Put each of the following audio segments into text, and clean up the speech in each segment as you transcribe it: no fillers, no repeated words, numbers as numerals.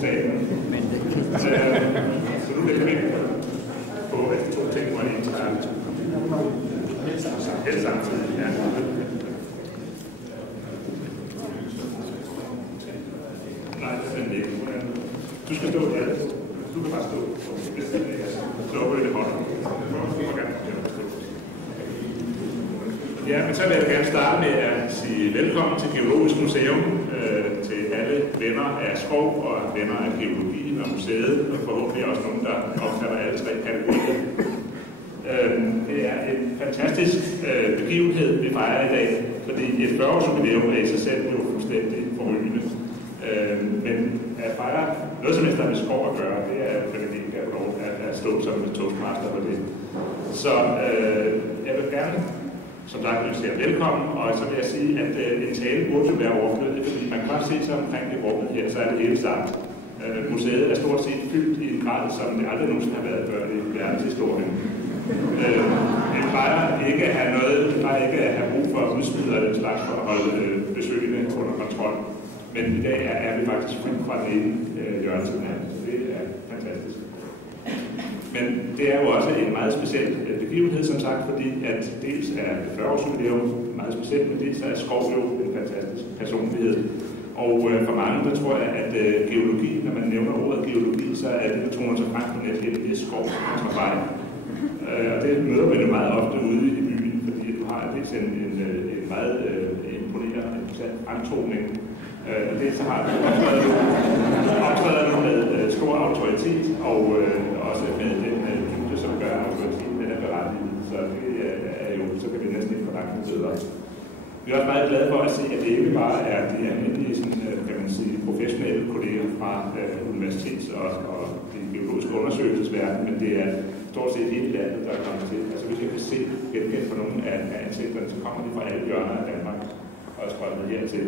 salen. Så nu er det væk på, at de to ting må indtræde. Helt samtidig, ja. Nej, det er ikke. Du skal stå der. Du kan bare stå. Så håber det hånden. Ja, men så vil jeg gerne starte med at sige velkommen til Geologisk Museum, til alle venner af skov og venner af geologien og museet, og forhåbentlig også nogen, der opfatter alle tre kategorier. Det er en fantastisk begivenhed, vi fejrer i dag, fordi et 40-årsjubilæum er i sig selv jo fuldstændig forrygende. Men at fejre noget som helst, der med skov at gøre, det er privilegiet at få lov at stå som toastmaster på det. Så jeg vil gerne som sagt ønske jer velkommen, og så vil jeg sige, at en tale burde jo være overflødig, fordi man kan bare se sig omkring det rummet her, så er det hele sagt. Museet er stort set fyldt i en grad, som det aldrig nogensinde har været før i verdenshistorien. Vi plejer ikke at have noget, vi plejer ikke at have brug for at udsmide af den slags for at holde besøgende under kontrol. Men i dag er vi faktisk fyldt fra den ene hjørne til den anden, så det er fantastisk. Men det er jo også en meget speciel begivenhed, som sagt, fordi at dels er det 40-årsjubilæum meget specielt, men dels er skov jo en fantastisk personlighed. Og for mange, der tror jeg, at geologi, når man nævner ordet geologi, så er det, der toner sig frem på net helt i skov og vej. Og det møder man jo meget ofte ude i byen, fordi du har dels en meget imponerende, interessant fremtoning. Og det så har du optræder nu med stor autoritet, og også med den dybde, som gør autoriteten, den er berettiget. Så det er jo, så kan vi næsten ikke få lagt den bedre. Vi er også meget glade for at se, at det ikke bare er de almindelige, kan man sige, professionelle kolleger fra universitets- og de geologiske undersøgelsesverden, men det er stort set hele landet, der er kommet til. Altså hvis jeg kan se genkendt for nogle af ansigterne, så kommer de fra alle hjørner af Danmark og er sprøjtet hertil.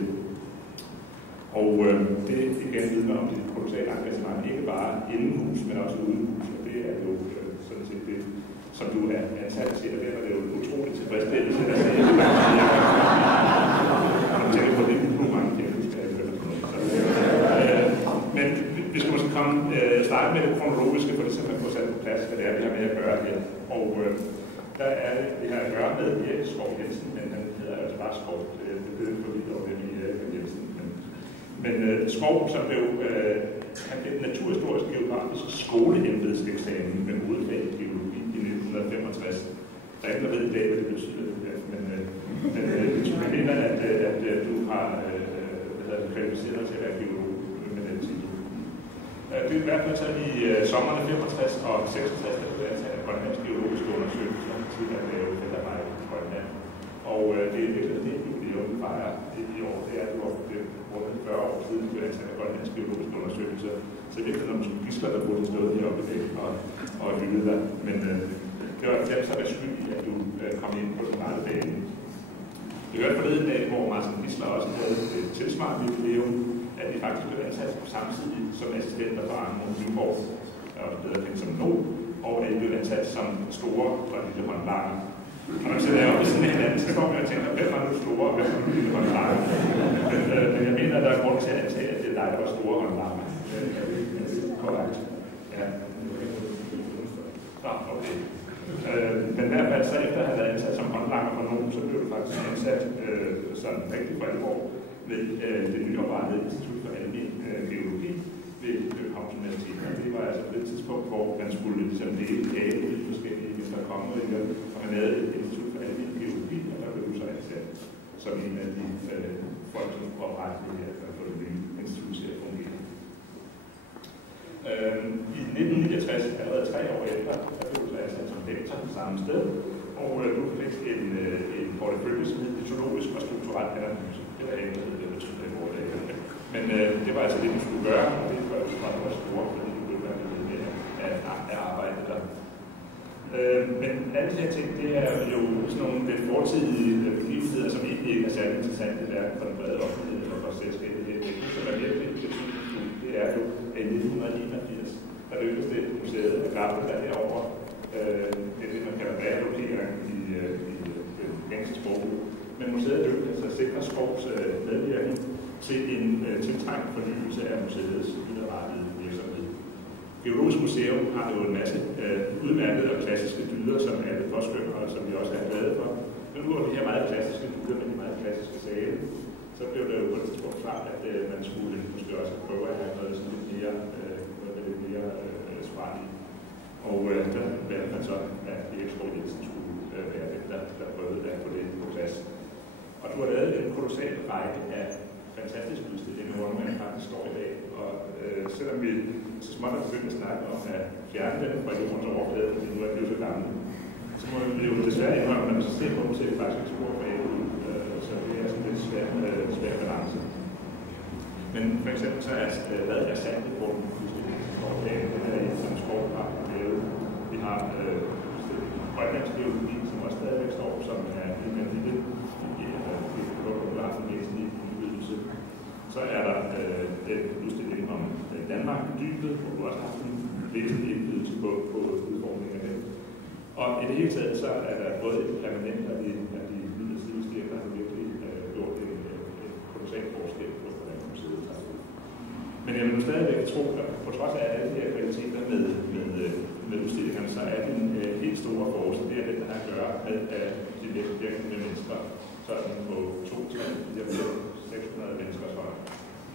Og det igen vidner om dit kolossale engagement, ikke bare indenhus, men også udenhus. Og det er jo sådan set det, som du er ansat til, og derfor er det jo utroligt tilfredsstillelse at se. Og tænker på det, nu mange kæmpe skal jeg høre på noget. Men vi skal måske starte med det kronologiske, for det simpelthen få sat på plads, hvad det er, vi har med at gøre her. Og der er det, vi har at gøre med Erik Skov Jensen, men han hedder altså bare Skov, så jeg ved ikke, fordi over det med Erik Jensen. Men Skov, som blev en naturhistorisk geografisk skoleembedseksamen med hovedfag i geologi i 1965. Der er ikke noget ved i dag, hvad det betyder. Men jeg mener, at du har kvalificeret til at være geolog med den titel. Det er i hvert fald så i sommerne 65 og 66, der blev ansat af Grønlands geologiske undersøgelser til at lave feltarbejde i Grønland. Og det er virkelig det jubilæum, vi fejrer i år. Det er jo rundt 40 år siden, vi blev ansat af Grønlands geologiske undersøgelser. Så det er virkelig nogle gidsler, der burde stået heroppe i dag og hylde dig. Men det var dem, så være skyld i, at du kom ind på den rette bane. Vi hørte forleden dag, hvor Martin Gisler også havde et tilsvarende jubilæum, at de faktisk blev ansat samtidig som assistenter for Arne Nyborg, der var bedre kendt som Nord, og at de blev ansat som store og lille håndlanger. Og når vi så laver det sådan en anden, så kommer jeg og tænker, hvem er nu store, og hvem er nu lille håndlanger? Men jeg mener, at der er grund til at antage, at det er dig, der var store håndlanger. Korrekt. Ja. Nå, okay. Men i hvert fald så efter at have været ansat som håndlanger for nogen, så blev du faktisk ansat sådan rigtig for alvor ved det nyoprettede Institut for Almen Geologi ved Københavns Universitet. Og det var altså på det tidspunkt, hvor man skulle ligesom dele gave i forskellige efterkommere, og man havde et Institut for Almen Geologi, og der blev du så ansat som en af de folk, som kunne oprette det her for at få det nye institut til at fungere. I 1969, allerede 3 år efter, der blev du så ansat som lektor samme sted, og du fik en portefølje, som hed etologisk og strukturel analyse. Det var ikke noget, det betyder i vores dage. Men det var altså det, du skulle gøre, og det var jo også store, fordi du blev være med at arbejde der. Men alle de her ting, det er jo sådan nogle lidt fortidige begivenheder, som egentlig ikke er særlig interessante, hverken for den brede offentlighed eller for selskabet her. Det, som er virkelig betydningsfuldt, det er jo, at i 1981, der lykkedes det museet at graffe der herovre. Det er det, man kalder realokering i det engelske sprog. Men museet lykkedes at sikre Skovs medvirkning til en tiltrængt fornyelse af museets udadrettede virksomhed. Geologisk Museum har jo en masse udmærkede og klassiske dyder, som alle påskønner, og som vi også er glade for. Men nu er de her meget klassiske dyder med de meget klassiske sale, så blev det jo på et tidspunkt klart, at man skulle måske også prøve at have noget sådan lidt mere smart i. Og der valgte man så, at Erik Jensen skulle være den, der prøvede at få det på plads. Og du har lavet en kolossal række af fantastiske udstillinger, hvor man faktisk står i dag. Og selvom vi så småt er begyndt at snakke om at fjerne den fra jordens overflade, fordi nu er det jo så gamle, så må vi jo desværre indrømme, at man så ser på dem, så er det faktisk et spor bag ud. Så det er sådan lidt svær balance. Men for eksempel så er hvad er sandt i grunden, den er i sådan en skovpark lavet. Vi har grønlandsk geologi, som også stadigvæk står, som er en lille væsentlig indbydelse. Så er der den udstilling om Danmark i dybet, hvor du også har haft en væsentlig indbydelse på udformningen af den. Og i det hele taget, så er der både et permanent og de midlertidige udstillinger, der har virkelig gjort en kolossal forskel på, hvordan museet tager ud. Men jeg vil nu stadigvæk tro, at på trods af alle de her kvaliteter med udstillingerne, så er den helt store forskel, det er den, der har at gøre med de virkende mennesker, sådan på 600 menneskers hånd.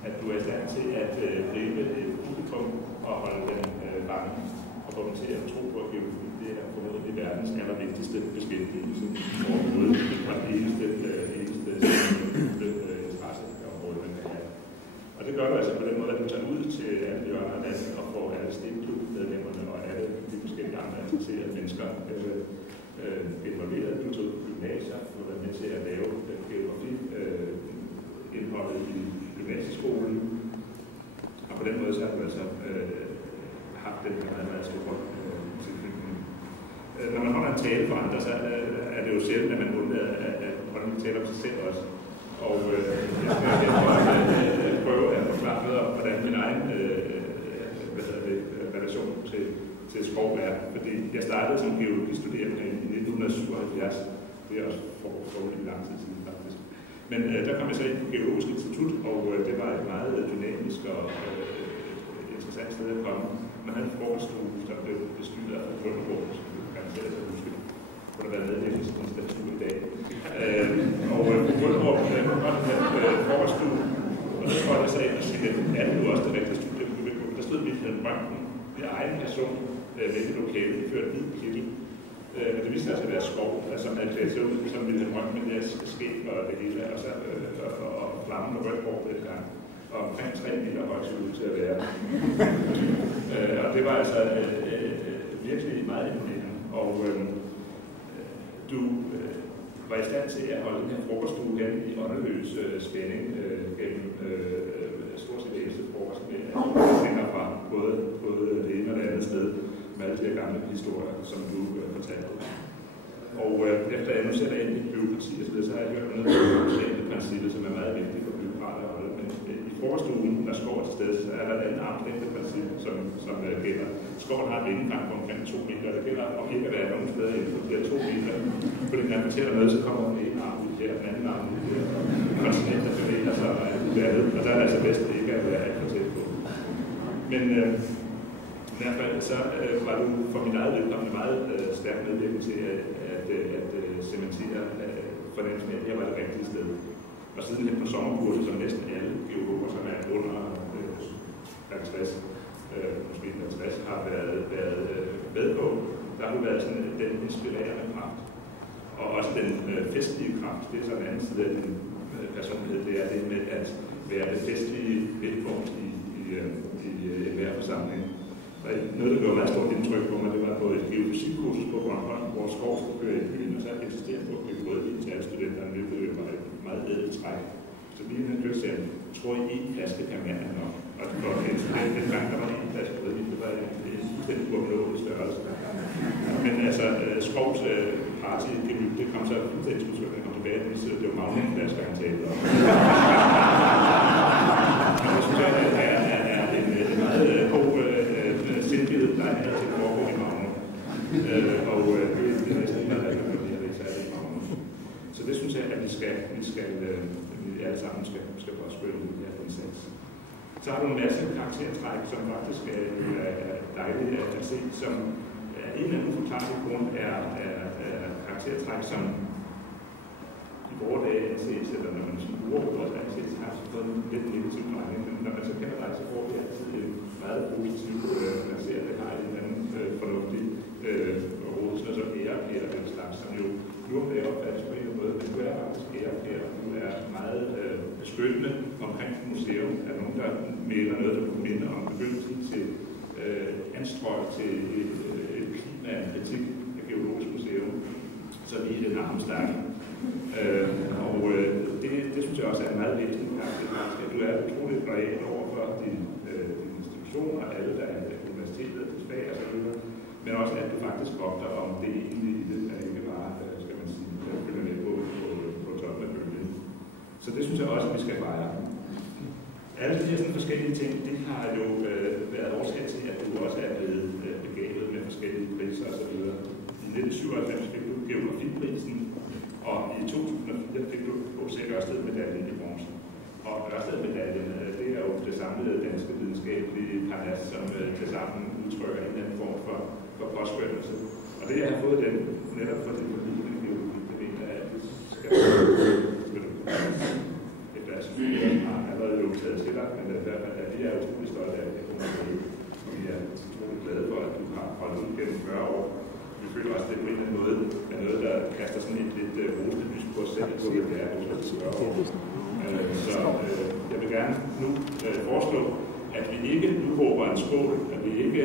At du er i stand til at drive et publikum og holde dem bange og få dem til at tro på, at geologi det er formodentlig verdens allervigtigste beskæftigelse overhovedet. Det er det eneste interesseområde, man kan have. Og det gør du altså på den måde, at du tager ud til alle hjørner af landet og får alle stikklubmedlemmerne og alle de forskellige andre interesserede mennesker involveret. Du tager ud på gymnasier, du har været med til at lave geografi-indholdet i gymnasieskolen. Og på den måde så har du altså haft den her meget stor tilknytning. Når man holder en tale for andre, så er det jo sjældent, at man undlader at holde en tale om sig selv også. Og jeg skal derfor prøve at forklare noget om, hvordan min egen relation til skov er. Fordi jeg startede som geologistuderende i 1977. Det er også forholdsvis lang tid siden faktisk. Men der kom jeg så ind på Geologisk Institut, og det var et meget dynamisk og interessant sted at komme. Man havde en frokoststue, der blev bestyret af Funderum, som du kan huske. Hvor der var medlæggelse på en statue i dag. Og Funderum havde godt den frokoststue, og så var der så ind og sige, at er det nu også det rigtige studie, du vil gå. Der stod Wilhelm Røntgen, det egen person med det lokale, det førte hvid kittel. Men det viste sig at være skov, som havde klædt sig ud, som Wilhelm Røntgen med deres skæg og det hele, og flammen og rødt hår på den gang. Og omkring 3 meter højt så ud til at være. Og det var altså virkelig meget imponerende. Og du var i stand til at holde den her frokoststue hen i åndeløs spænding gennem stort set eneste frokost med tænker fra både det ene og det andet sted med alle de her gamle historier, som du fortalte. Og efter jeg nu sætter ind i byråkrati og så videre, så har jeg hørt noget af princippet, som er meget vigtigt for byråkrater at holde. Men i forstuen, der skår til stede, så er der et andet armslængdeprincip, som gælder. Skoven har en vindegang på omkring 2 meter, og det gælder om ikke at være nogen steder inden for de her 2 meter. Fordi når man fortæller noget, så kommer der en arm ud her, den anden arm ud her. Kontinenter bevæger sig og alt det andet, og der er det altså bedst ikke at være alt for tæt på. Men i hvert fald så var du for mit eget vedkommende meget stærkt medvirkende til at cementere fornemmelsen af, at jeg var det rigtige sted. Og sidenhen på sommerkurset, som næsten alle geologer, som er under 50, måske 50, har været med på, der har været sådan den inspirerende kraft. Og også den festlige kraft, det er sådan en anden side af din personlighed, det er det med at være det festlige velpunkt i hver forsamling. Noget, der gjorde meget stort indtryk på mig, det var på et geofysikkursus på Bornholm, hvor skov skulle køre i byen, og så eksisterede på et både lige til alle studenterne, hvilket var et meget ædelt træk. Så lige en kørte sagde, tror I en flaske per mand er nok? Og det var den gang, der var en flaske rød, det var en fuldstændig uopnåelig størrelse. Men altså, skovs party, det kom så fuldstændig diskussion, der kom tilbage, hvis det var Magnum-flasker, han talte om. Og det synes jeg er en meget god sindbillede, der er til at foregå i Magnum. Og det er næsten ikke, hvad der kan blive særligt i Magnum. Så det synes jeg, at vi skal alle sammen skal påskynde den her indsats. Så har du en masse karaktertræk, som faktisk er dejlige at se, som af en eller anden forklarlig grund er karaktertræk, som i vore dage anses, eller når man bruger vores anses, har fået en lidt negativ drejning. Men når man så kender dig, så får vi altid en meget positiv placer. Det har en anden fornuftig rådelse, og så ærekære den slags, som jo nu er det opfattet på en måde, men du er faktisk ærekære, du er meget beskyttende omkring et museum. Er nogen, der melder noget, der kunne minde om begyndelsen til anstrøg til et klima af kritik af Geologisk Museum, så lige i den armstakke. Det synes jeg også er en meget væsentlig karakter. Du er utroligt loyal over for din institution og alle, der er universitetet og dets fag og så videre, men også at du faktisk vogter om det egentlige i det, der ikke bare, skal man sige, følger med på toppen af bølgen. Så det synes jeg også, at vi skal fejre. Alle de her sådan forskellige ting, det har jo været årsag til, at du også er blevet begavet med forskellige priser og så videre. I 1997 fik du Geografiprisen, og i 2004 fik du H.C. Ørsted-medaljen i bronze. Og Ørsted-medaljen, det er jo det samlede danske videnskabelige parnas, som til sammen udtrykker en eller anden form for påskønnelse. Og det, jeg har fået den netop for det forligende geologi, det mener jeg, at det skal et deres fyre har allerede jo taget til dig, men at vi er utrolig stolte af det, og vi er utrolig glade for, at du har holdt ud gennem 40 år. Vi føler også, at det på en eller anden måde er noget, der kaster sådan et lidt roligt lys på os selv, på det er hos 40 år. Så jeg vil gerne nu foreslå, at vi ikke udråber en skål, at vi ikke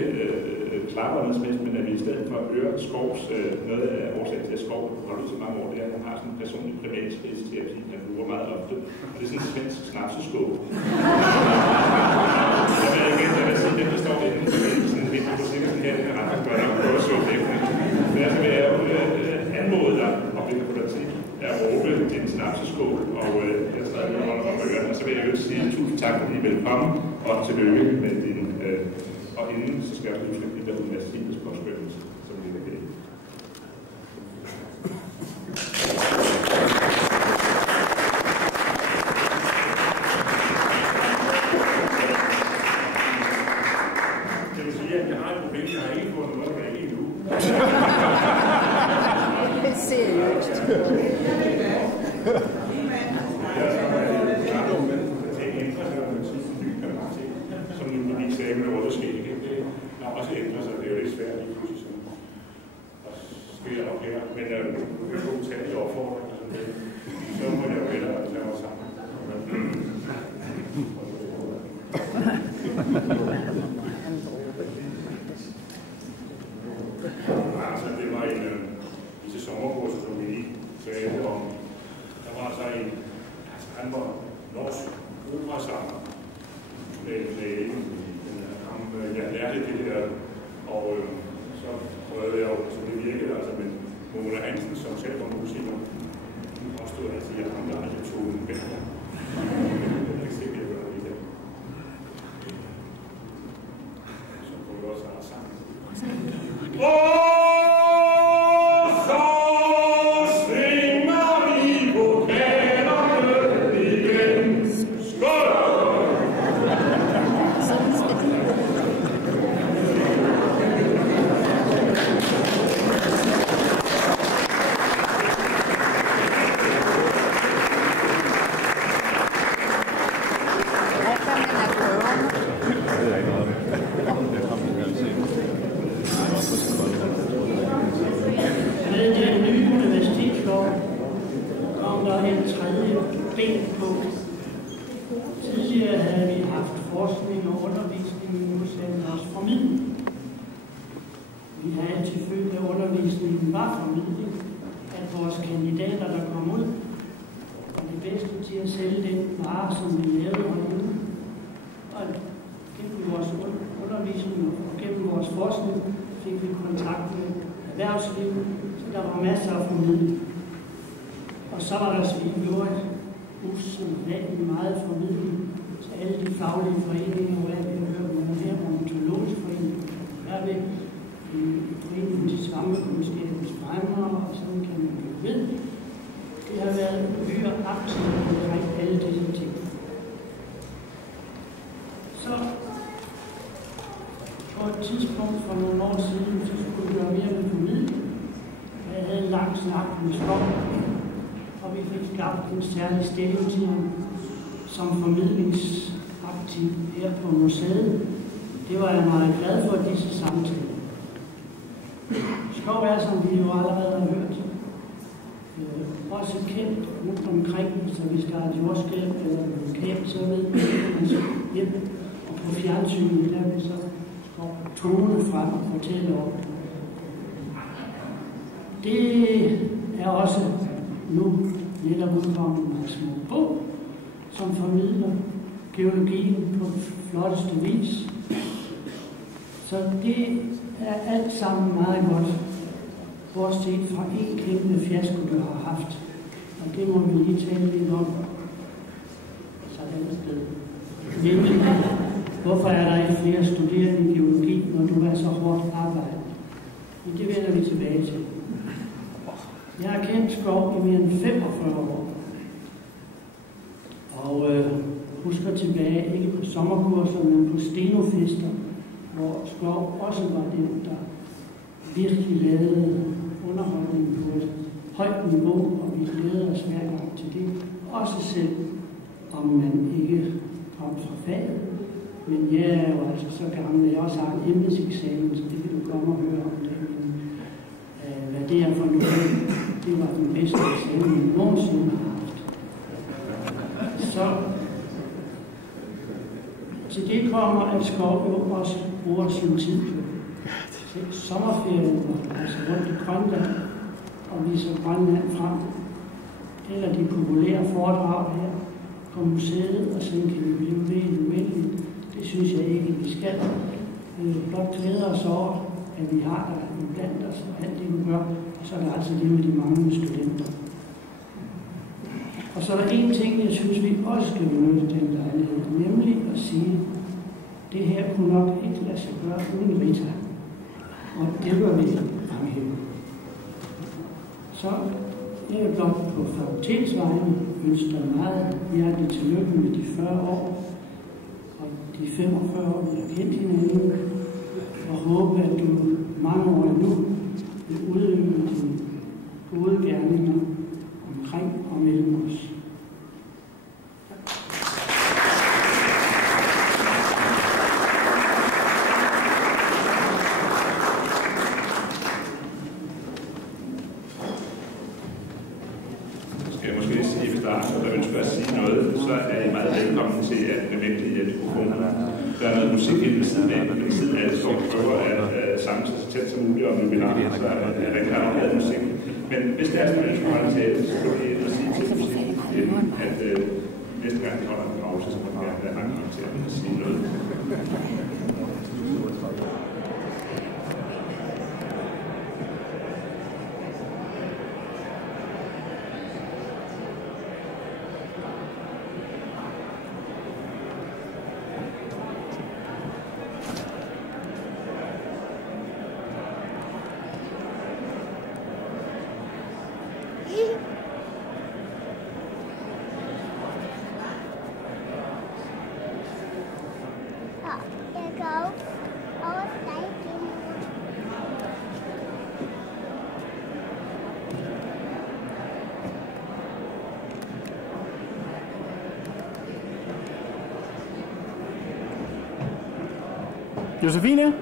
klapper noget smæst, men at vi i stedet for hører Skovs, noget af årsagen til, at Skov holder så mange år, det er, at han har sådan en personlig privatskrigsterapi, han bruger meget ofte. Og det er sådan en svensk snapseskål. Jeg vil sige, dem der står inde i sådan en vindue, der sikkert sådan her, den er ret godt at prøve at suge væk. Men altså vil jeg anmode dig, om det kan få dig til at råbe en snapseskål, og jeg stadig holder om ørerne, og så vil jeg jo sige tusind tak, fordi I er velkommen, og tillykke med din, og inden så skal jeg huske det der universitetets påskønnelse, som ligger her. Det vil sige, at jeg har et problem, jeg har ikke fået noget af endnu. Seriøst. Som nu lige sagde, med hvor der sker ikke. Det har også ændret sig, det er jo lidt svært lige pludselig sådan. Og sker op her, men jeg får tage de opfordringer, så må jeg jo hellere tage mig sammen. Altså, det var disse sommerkurser, som vi lige talte om. Der var altså han var norsk operasanger med jeg lærte det der, og så prøvede jeg jo, så det virkede altså med Mona Hansen, som selv var musiker. Hun påstod altid, at han der aldrig tog en bæk. Jeg kan ikke se, at jeg gør det der. Så prøvede jeg også at sange. Og så var der Svingjord, usædvanligt meget formidling til alle de faglige foreninger, hvor jeg vil høre nogle her ornitologisk forening, her ved foreningen til Svampekunstskabens Fremmer, og sådan kan man blive ved. Det har været uhyre aktivt omkring alle de tidspunkt for nogle år siden, så skulle vi gøre mere med formidling. Jeg havde en lang snak med Skov, og vi fik skabt en særlig stilling til ham som formidlingsaktiv her på museet. Det var jeg meget glad for, disse samtaler. Skov er, som vi jo allerede har hørt, også kendt rundt omkring, så vi skal have et jordskælv eller en vulkan, så ved vi, at man skal hjem. Og på fjernsynet, der vil så tone frem og fortælle om. Det er også nu netop udkommet en små bog, som formidler geologien på flotteste vis. Så det er alt sammen meget godt, bortset fra en kæmpe fiasko, du har haft. Og det må vi lige tale lidt om. Så er det sted. Nemlig, hvorfor er der ikke flere studerende i geologi, når du er så hårdt arbejdet? Men det vender vi tilbage til. Jeg har kendt Skov i mere end 45 år. Og husker tilbage, ikke på sommerkurser, men på stenofester, hvor Skov også var den, der virkelig lavede underholdning på et højt niveau, og vi glæder os hver gang til det. Også selv om man ikke kom fra faget. Men jeg er jo altså så gammel, at jeg også har en embedseksamen, så det kan du komme og høre om det. Men, hvad det er for noget, det var den bedste eksamen, jeg nogensinde har haft. Så til det kommer, at Skov jo også bruger sin tid på sommerferien, altså rundt i Grønland, og viser Grønland frem. Eller de populære foredrag her på museet, og sådan kan vi blive ved uendeligt. Det synes jeg ikke, vi skal. Blot glæder os over, at vi har der blandt os, og alt det vi gør, og så er der altså det med de mange studenter. Og så er der en ting, jeg synes, vi også skal benytte den lejlighed, nemlig at sige, det her kunne nok ikke lade sig gøre uden Rita. Og det gør vi fremhæve. Så jeg er blot på fakultetsvejen, ønsker meget hjerteligt tillykke med de 40 år, og de 45 år, vi har kendt hinanden, og håber, at du mange år nu vil udøve dine gode gerninger omkring og mellem os. Der ønsker at sige noget, så er I meget velkommen til at bevæge i mikrofonen. Der er noget musik i siden af, men siden af det står prøver at samle sig så tæt som muligt om webinar, så er der ikke musik. Men hvis det er sådan, at man ønsker at tale, så skal vi ind og sige til musikken, at næste gang vi holder en pause, så må vi gerne være andre til at sige noget. Josefine?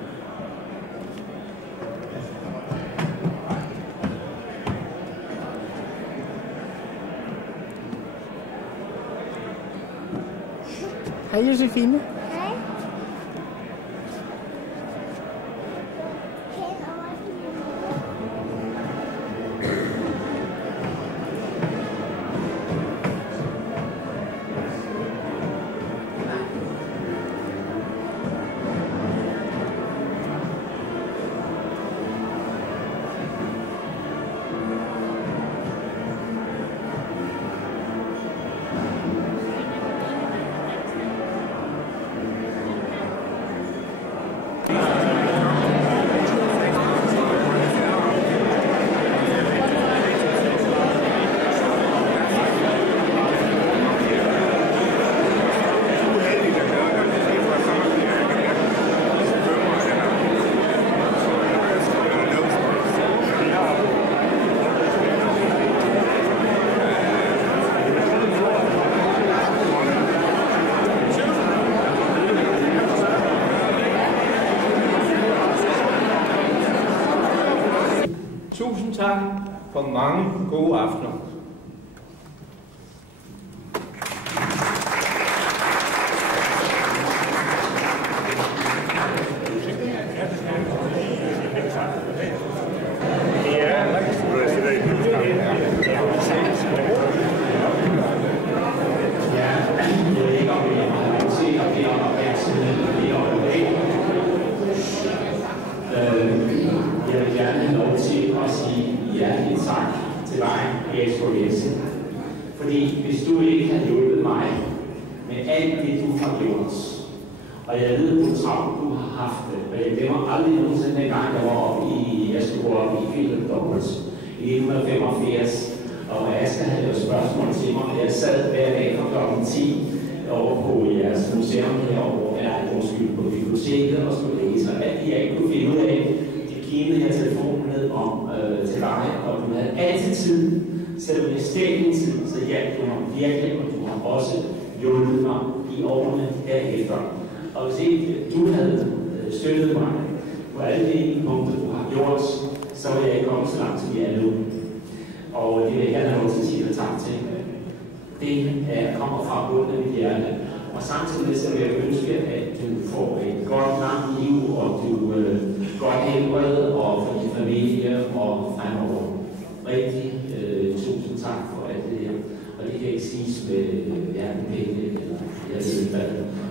Hej Josefine. Hej. og mange gode aftener. Jeg vil gerne have lov til at sige hjerteligt tak til dig, Erik Skov Jensen. Fordi hvis du ikke havde hjulpet mig med alt det, du har gjort, og jeg ved, hvor travlt du har haft det, og jeg glemmer aldrig nogensinde den gang, jeg skulle gå op i Philip Douglas i 1985, og Asger havde jo spørgsmål til mig, og jeg sad hver dag fra klokken 10 over på jeres museum herovre, på biblioteket og skulle læse, og alt det, jeg ikke kunne finde ud af, det kiggede jeg telefonen ned om til dig, og du havde altid tid, selvom det stækkede tid, så hjalp du mig virkelig, og du har også hjulpet mig i årene derefter. Og hvis ikke du havde støttet mig på alle de punkter, du har gjort, så ville jeg ikke komme så langt, som vi er nu. Og det vil jeg gerne have lov til at sige dig tak til. Det kommer fra bunden af mit hjerte. Og samtidig så vil jeg ønske, at du får et godt langt liv, og du godt helbred, og for din familie, og fremover. Rigtig tusind tak for alt det her. Og det kan ikke siges med hverken penge, eller jeg ved ikke hvad.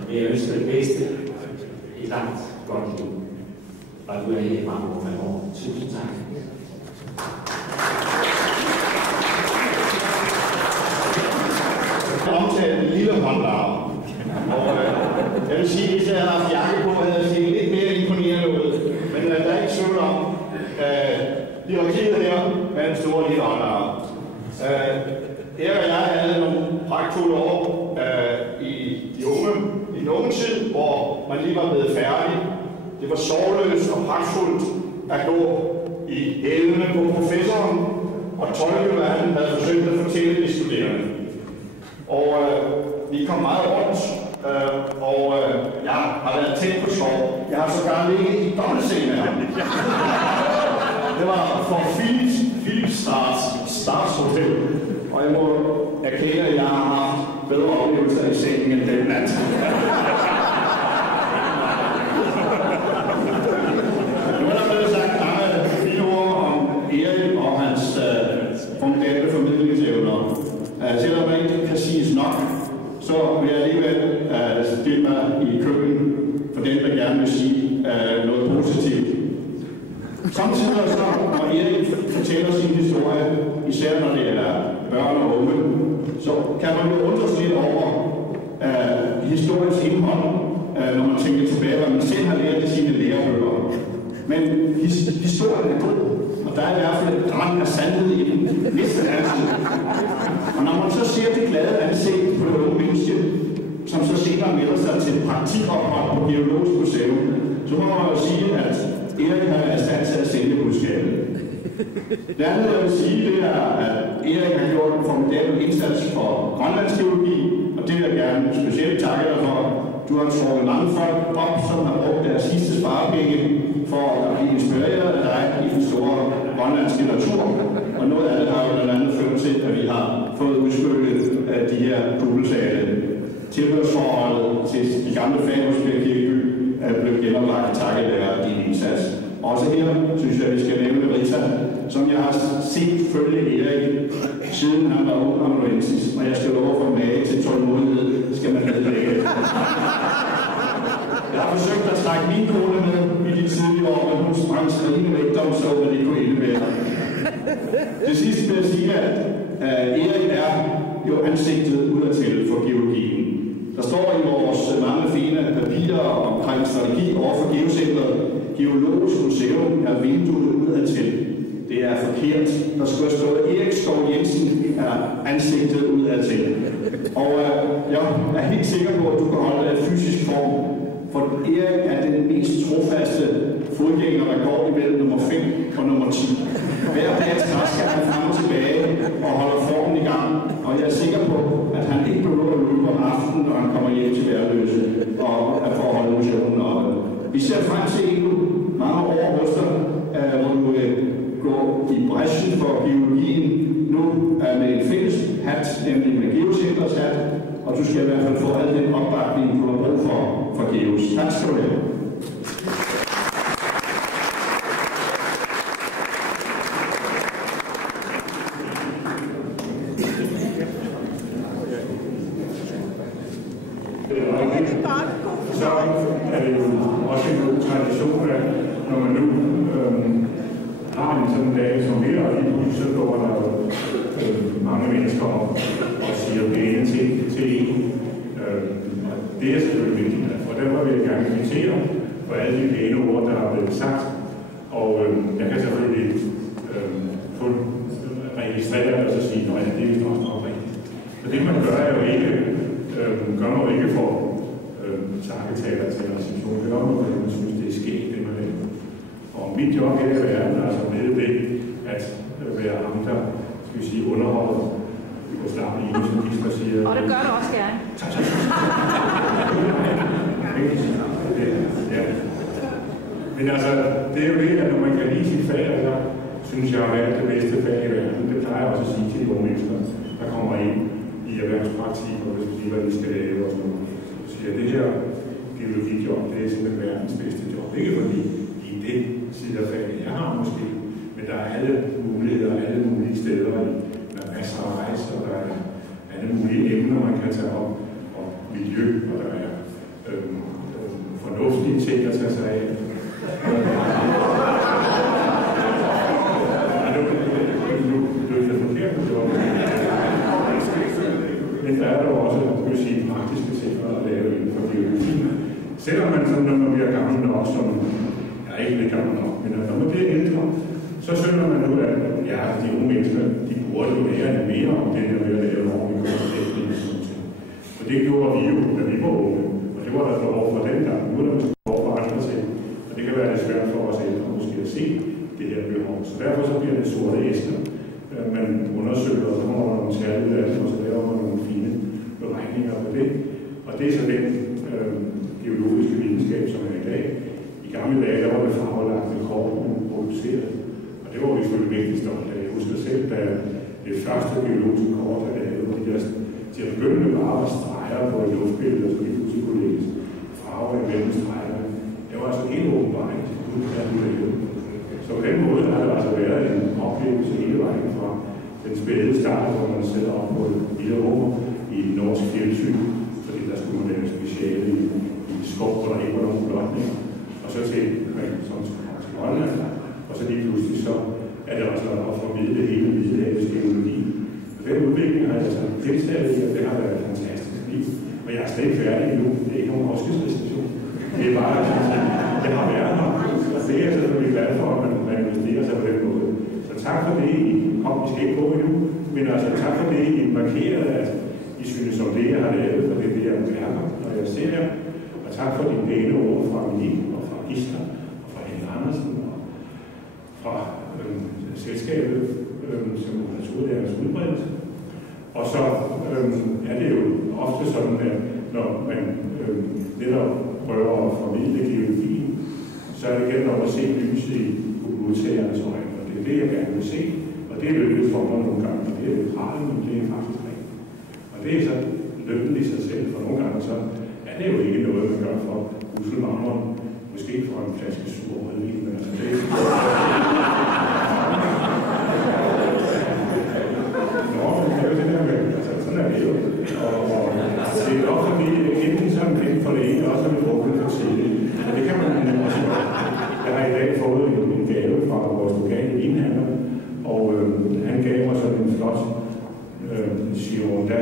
Men jeg ønsker det bedste. Et langt godt liv. Og du er her i mange år fremover. Tusind tak. Omtale en lille håndlarm. Og jeg vil sige, at hvis jeg havde haft jakke på, havde jeg set lidt mere imponerende ud. Men der er ikke tvivl om, de var kigget her med en stor lille håndlarm. Erik og jeg havde nogle pragtfulde år i den unge tid, hvor man lige var blevet færdig. Det var sorgløst og pragtfuldt at gå i hælene på professoren og tolke, hvad han havde forsøgt at fortælle de studerende. Og vi kom meget rundt, og jeg har været tæt på skov. Jeg har sågar ligget i dobbeltseng med ham. Det var for Philips Stars Hotel, og jeg må erkende, at jeg har haft bedre oplevelser i sengen end den nat. Nu er der blevet sagt mange fine ord om Erik og hans formidable formidlingsevner. Selvom man ikke kan siges nok, så vil jeg alligevel stille mig i køen for dem, der gerne vil sige noget positivt. Samtidig så, når Erik fortæller sin historie, især når det er børn og unge, så kan man jo undre sig lidt over historiens indhold, når man tænker tilbage, hvad man selv har lært i sine lærebøger. Men historien er god, og der er i hvert fald et drang af sandhed i den næsten altid. Og når man så ser det glade ansigt på det unge menneske, som så senere melder sig til et praktikophold på Geologisk Museum, så må man jo sige, at Erik har været i stand til at sælge budskabet. Det andet, jeg vil sige, det er, at Erik har gjort en formidabel indsats for grønlandsk geologi, og det vil jeg gerne specielt takke dig for. Du har trukket mange folk op, som har brugt deres sidste sparepenge for at blive inspireret af dig i den store grønlandske natur. Og noget af det har jo blandt andet ført til, at vi har fået udskyllet de her dubbeltsale. Tilhørsforholdet til de gamle Fanhusbjerg Kirkeby er blevet genoplagt takket være din indsats. Også her synes jeg, at vi skal nævne Rita, som jeg har set følge Erik, siden han var amanuensis, og jeg skal love for mage til tålmodighed, skal man nedlægge. Jeg har forsøgt at trække min kone med i de tidlige år, men hun sprang skrigende væk, da hun så, hvad det kunne indebære. Til sidst vil jeg sige, at Erik er jo ansigtet udadtil for geologien. Der står i vores mange fine papirer omkring strategi overfor Geocentret, Geologisk Museum er vinduet udadtil. Det er forkert. Der skulle have stået Erik Skov Jensen er ansigtet udadtil. Og jeg er helt sikker på, at du kan holde det i fysisk form. For Erik er den mest trofaste fodgænger, der går imellem nummer 5 og nummer 10. Hver dag skal han frem og tilbage og holder formen i gang. Og jeg er sikker på, at han ikke behøver at løbe om aftenen, når han kommer hjem til Værløse og er for at holde motionen oppe. Vi ser frem til endnu mange år hos dig, hvor du vil gå i bræschen for biologi hat, nemlig med Geocenters hat, og du skal i hvert fald få al den opbakning, du har brug for Geos. Tak skal du have. Så er det jo også en god tradition, at når man nu har en sådan dag som her, og lige pludselig så går der mange mennesker op og siger pæne ting til en. Det er selvfølgelig vigtigt, og derfor vil jeg gerne kvittere for alle de pæne ord, der har blevet sagt. Og jeg kan selvfølgelig kun registrere det og så sige, at det er også nok rigtigt. Så det man gør, er jo ikke, gør man jo ikke for takketaler til reception. Det gør man, fordi man synes, det er sket, det man laver. Og mit job her i verden er altså med det, at være ham, der skal vi sige, underholder Jugoslavien, som Gisler siger. Og det gør du også gerne. Tak. Ja. Men altså, det er jo det, at når man kan lide sit fag, så synes jeg, at det bedste fag i verden. Det plejer jeg også at sige til de unge mennesker, der kommer ind i erhvervspraktik, og hvis de siger, hvad de skal lave og sådan noget. Så siger jeg, det her geologijob, det er simpelthen verdens bedste job. Ikke fordi i det side af faget, jeg har måske, men der er alle muligheder, alle mulige steder, der er masser af rejser, der er alle mulige emner, man kan tage op, og miljø, og der er fornuftige ting at tage sig af. Men der er der også, praktiske ting at lave inden for geologi. Selvom man, når man bliver gammel nok, som jeg er ikke lidt gammel nok, men når man bliver ældre, så synes man nu, at ja, de unge mennesker, de burde jo lære mere om det der med at lave ordentlig konstruktion og sådan ting. Og det gjorde vi jo, da vi var unge, og det var der behov for den gang. Nu er der måske behov for andre ting, og det kan være lidt svært for os ældre måske at se det her behov. Så derfor så bliver det sorte æsker, man undersøger, og så må man nogle særlige og så laver man nogle fine beregninger på det. Og det er så den geologiske videnskab, som er i dag. I gamle dage, der var det farvelagt med kort, man producerede. Og det var vi selvfølgelig vigtigt stolt af. Jeg husker selv, da det første geologiske kort, der lavede, de har begyndt med bare at streger på et luftbillede, så lige pludselig kunne læse farver imellem stregerne. Det var altså helt åbenbart, så på den måde har det altså været en oplevelse hele vejen fra den spæde start, hvor man sætter op på et lille rum i norsk fjeldsyn, fordi der skulle man lave speciale i skov, hvor der ikke var nogen blotninger, og så til Grønland, og så lige pludselig så er det også at formidle hele Hvidehavets geologi. Og den udvikling har jeg altså deltaget i, og det har været fantastisk liv. Men jeg er slet ikke færdig endnu. Det er ikke nogen afskedsrestriktion. Det er bare, at det har været her. Og det er jeg selvfølgelig glad for, at man investerer sig på den måde. Så tak for det, I kom. Vi skal ikke gå endnu, men altså tak for det, I markerede, at I synes om det, jeg har lavet, for det er det, jeg mærker, når jeg ser jer. Og tak for de pæne ord fra Monique og fra Gisler og fra Helle Andersen og fra selskabet, som naturlærernes udbredelse. Og så er det jo ofte sådan, at når man netop prøver at formidle geologien, så er det igen at se lyset i modtagernes øjne. Og det er det, jeg gerne vil se. Og det er lykkedes for mig nogle gange. Og det er lidt rart, men det er faktisk rigtigt. Og det er så lykken i sig selv. For nogle gange så er det jo ikke noget, man gør for Usselmammeren. Måske ikke for en flaske sur rødvin, men altså det er sådan er det jo. Og det er ofte, at vi enten sådan penge for det ene, og så er vi drukket for tidligt. Og det kan man også gøre. Jeg har i dag fået en gave fra vores lokale vinhandler, og han gav mig sådan en flot Gironda.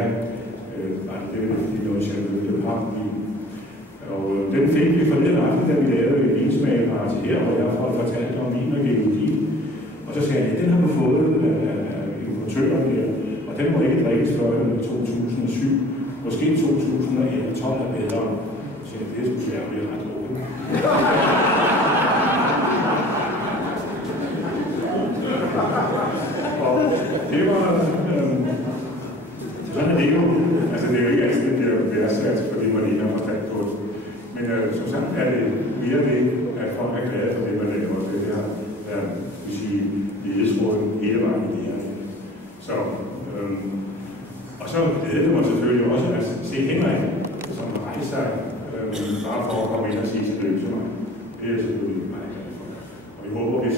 Det er noget Chateau de Pape. Og den fik vi forleden aften, da vi lavede en vinsmageparti her, hvor jeg fortalte om vin og geologi. Og så sagde jeg, den har du fået af importøren der. Og den må ikke drikkes før 2007. Måske 2012 er bedre. Så det skulle jeg blive ret roligt. Og det var... sådan er det jo. Altså det er jo ikke altid, det bliver værdsat, fordi man ikke har forstand på det. Men som sagt er det mere det, at folk er glade for det, man laver. Det har været, vi sige, ledesråden hele vejen i det her. Så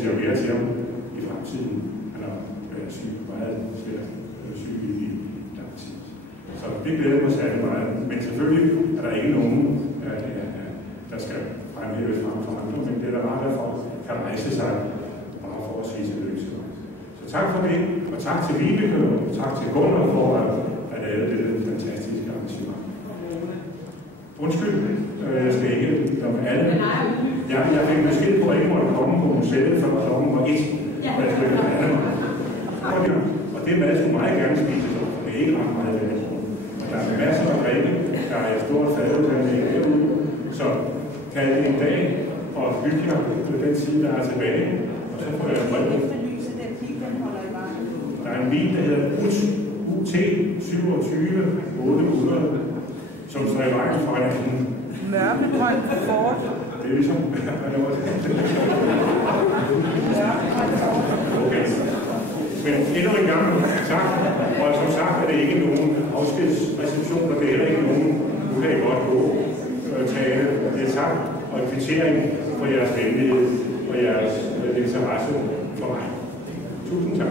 siger mere til ham i fremtiden. Han har været syg, meget svært syg i lang tid. Så det glæder mig særlig meget. Men selvfølgelig er der ikke nogen, der skal fremhæves frem for andre, men det er der rart, at folk kan rejse sig bare for at sige tillykke til mig. Så tak for det, og tak til Vibeke, og tak til Gunnar for at lave dette fantastiske arrangement. Undskyld, jeg skal ikke om alle. Jeg fik besked på, at jeg måtte komme på museet, før klokken var 1. Og jeg skulle ikke have mig. Og det mad skulle meget gerne spise, så det er ikke ret meget vand. Og der er masser af drikke, der er et stort fadudplanlæg herude. Så kan I en dag og hygge jer på den tid, der er tilbage. Og så får jeg der er en vin, der hedder UT 27 800, som står i vejen for hinanden. Mørkegrøn Ford. Det er ligesom, hvad det var. Okay. Men endnu en gang tak, og som sagt er det ikke nogen afskedsreception, og det er heller ikke nogen, nu kan I godt gå tale. Det er tak og en kvittering for jeres venlighed og jeres interesse for mig. Tusind tak.